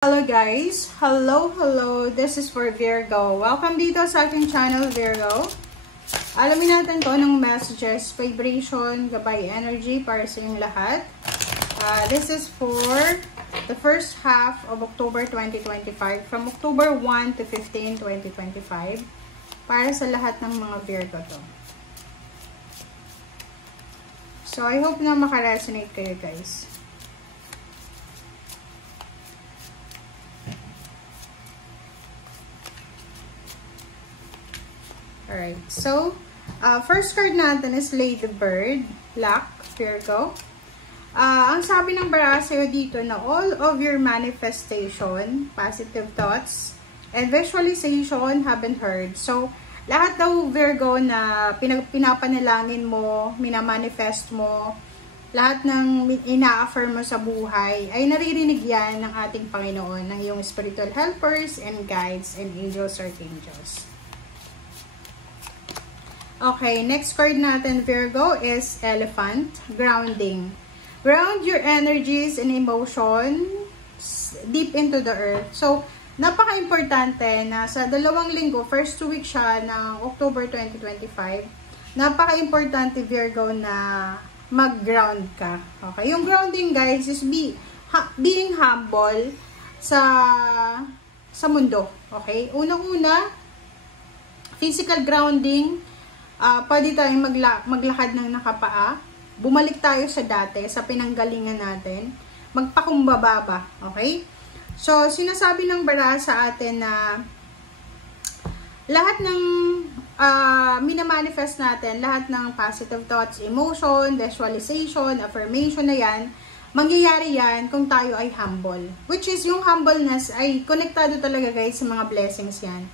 Hello guys! Hello! This is for Virgo. Welcome dito sa aking channel, Virgo. Alamin natin to ng messages, vibration, gabay energy para sa inyong lahat. This is for the first half of October 2025, from October 1 to 15, 2025. Para sa lahat ng mga Virgo to. So, I hope na makaresonate kayo guys. Alright, so, first card natin is Ladybird, Luck, Virgo. Ang sabi ng bara sa'yo dito na all of your manifestation, positive thoughts, and visualization have been heard. So, lahat daw Virgo na pinapanalangin mo, minamanifest mo, lahat ng ina-affirm mo sa buhay, ay naririnig yan ng ating Panginoon, ng iyong spiritual helpers and guides and angels, archangels. Okay, next card natin, Virgo, is Elephant, Grounding. Ground your energies and emotions deep into the earth. So, napaka-importante na sa 2 linggo, first 2 weeks siya ng October 2025, napaka-importante, Virgo, na mag-ground ka. Okay, yung grounding, guys, is being humble sa mundo. Okay, unang-una, physical grounding. Pwede tayong maglakad ng nakapaa. Bumalik tayo sa dati, sa pinanggalingan natin. Magpakumbaba ba, okay? So, sinasabi ng bara sa atin na lahat ng minamanifest natin, lahat ng positive thoughts, emotion, visualization, affirmation na yan, mangyayari yan kung tayo ay humble. Which is, yung humbleness ay konektado talaga guys sa mga blessings yan.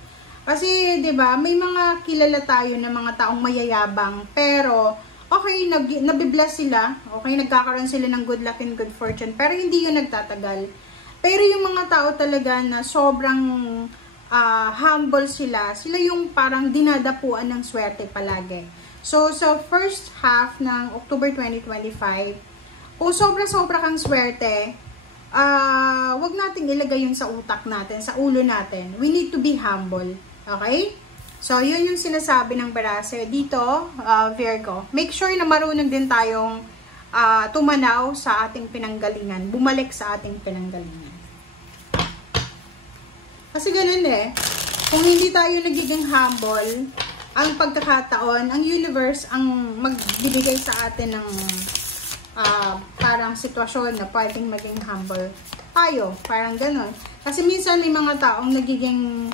Kasi, 'di ba, may mga kilala tayo na mga taong mayayabang, pero okay, nabibless sila, okay, nagkakaroon sila ng good luck and good fortune, pero hindi 'yun nagtatagal. Pero yung mga tao talaga na sobrang humble sila yung parang dinadapuan ng swerte palagi. So, sa first half ng October 2025, kung sobra-sobra kang swerte, wag nating ilagay yun sa utak natin, sa ulo natin. We need to be humble. Okay? So, yun yung sinasabi ng barase dito, Virgo. Make sure na marunong din tayong tumanaw sa ating pinanggalingan. Bumalik sa ating pinanggalingan. Kasi ganun eh. Kung hindi tayo nagiging humble, ang pagkakataon, ang universe ang magbibigay sa atin ng parang sitwasyon na pwedeng maging humble tayo. Parang ganun. Kasi minsan may mga taong nagiging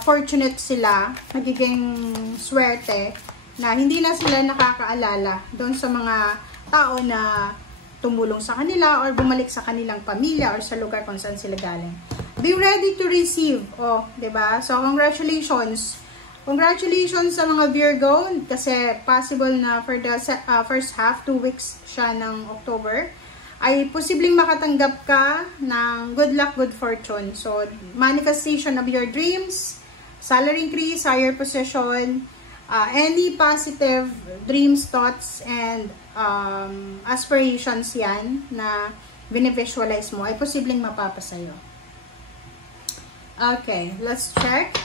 fortunate sila, nagiging swerte, na hindi na sila nakakaalala doon sa mga tao na tumulong sa kanila or bumalik sa kanilang pamilya or sa lugar kung saan sila galing. Be ready to receive. Oh, 'di ba? So, congratulations. Congratulations sa mga Virgo kasi possible na for the first half, 2 weeks siya ng October, ay posibleng makatanggap ka ng good luck, good fortune. So, manifestation of your dreams, salary increase, higher position, any positive dreams, thoughts, and aspirations yan na binivisualize mo, ay posibleng mapapasayo. Okay, let's check.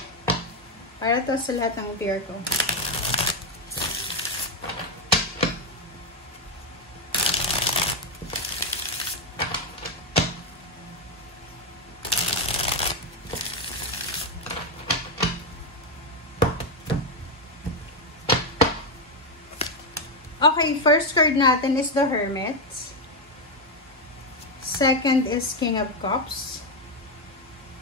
Para to sa lahat ng Virgo. Okay, first card natin is the Hermit. Second is King of Cups.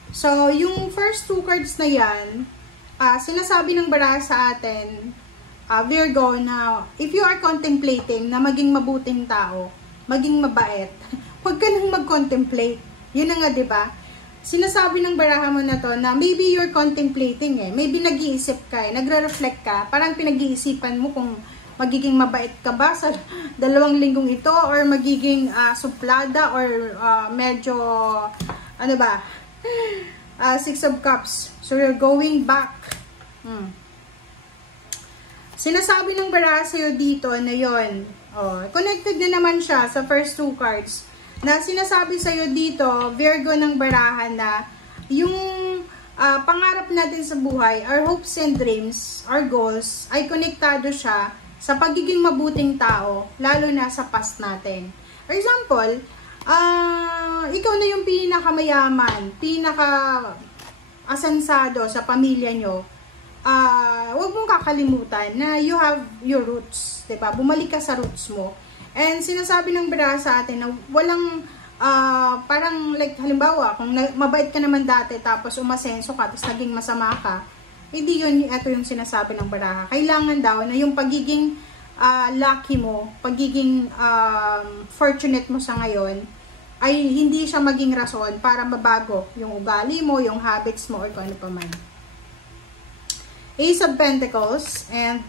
So, yung first 2 cards na yan, sinasabi ng bara sa atin, Virgo, na if you are contemplating na maging mabuting tao, maging mabait, huwag ka nang mag-contemplate. Yun na nga, diba? Sinasabi ng baraha mo na to na maybe you're contemplating eh. Maybe nag-iisip ka eh, nagre-reflect ka. Parang pinag-iisipan mo kung magiging mabait ka ba sa 2 linggong ito or magiging suplada or medyo, ano ba, 6 of Cups. So, you're going back. Sinasabi ng bara sa'yo dito na yon. Oh, connected na naman siya sa first 2 cards. na sinasabi sa'yo dito, Virgo ng barahan, na yung pangarap natin sa buhay, our hopes and dreams, our goals, ay konektado siya sa pagiging mabuting tao, lalo na sa past natin. For example, ikaw na yung pinakamayaman, pinaka-asansado sa pamilya nyo, huwag mong kakalimutan na you have your roots, diba? Bumalik ka sa roots mo. And sinasabi ng baraha sa atin na walang parang like halimbawa, kung mabait ka naman dati tapos umasenso ka tapos naging masama ka, hindi yun, ito yung sinasabi ng baraha. Kailangan daw na yung pagiging lucky mo, pagiging fortunate mo sa ngayon, ay hindi siya maging rason para mabago yung ugali mo, yung habits mo, or kung ano pa man. Ace of Pentacles, and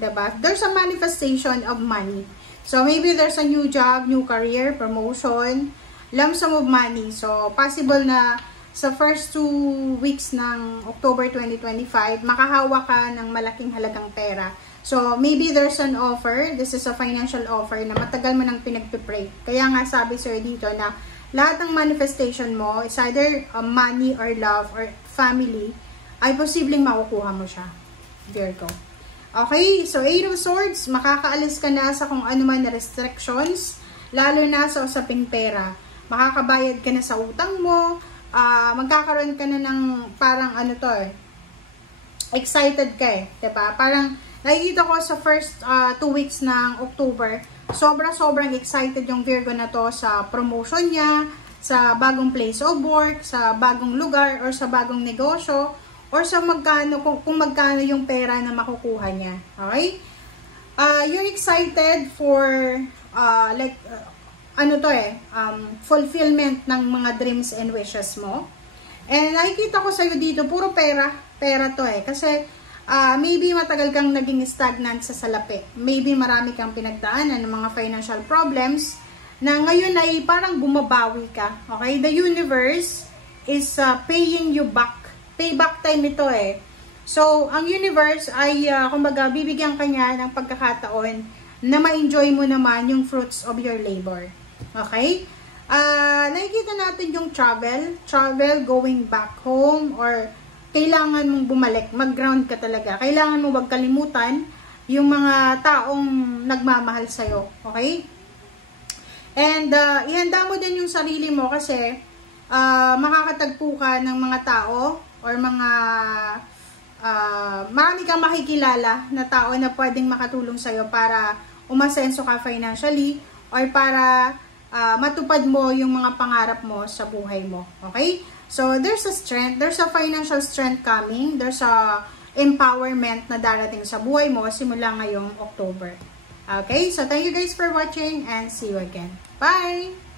diba? There's a manifestation of money. So maybe there's a new job, new career, promotion, lump sum of money. So, possible na sa first 2 weeks ng October 2025, makahawa ka ng malaking halagang pera. So, maybe there's an offer. This is a financial offer na matagal mo nang pinagpipray. Kaya nga sabi sir dito na lahat ng manifestation mo is either money or love or family, ay posibleng makukuha mo siya. Virgo. Okay, so 8 of Swords, makakaalis ka na sa kung ano man na restrictions, lalo na sa usaping pera. Makakabayad ka na sa utang mo, magkakaroon ka na ng parang excited ka diba? Parang nakikita ko sa first 2 weeks ng October, sobrang excited yung Virgo na to sa promotion niya, sa bagong place of work, sa bagong lugar, or sa bagong negosyo, or sa magkano, kung magkano yung pera na makukuha niya. Okay? You're excited for fulfillment ng mga dreams and wishes mo. And nakikita ko sa'yo dito, puro pera to kasi maybe matagal kang naging stagnant sa salapi. Maybe marami kang pinagdaanan ng mga financial problems na ngayon ay parang bumabawi ka. Okay? The universe is paying you back. Payback time ito So, ang universe ay, kumbaga, bibigyan ka niya ng pagkakataon na ma-enjoy mo naman yung fruits of your labor. Okay? Nakikita natin yung travel, going back home, or kailangan mong bumalik, mag-ground ka talaga. Kailangan mo wag kalimutan yung mga taong nagmamahal sa'yo. Okay? And, ihanda mo din yung sarili mo kasi makakatagpo ka ng mga tao or mga marami kang makikilala na tao na pwedeng makatulong sa'yo para umasenso ka financially or para matupad mo yung mga pangarap mo sa buhay mo. Okay? So, there's a strength, there's a financial strength coming, there's a empowerment na darating sa buhay mo simula ngayong October. Okay? So, thank you guys for watching and see you again. Bye!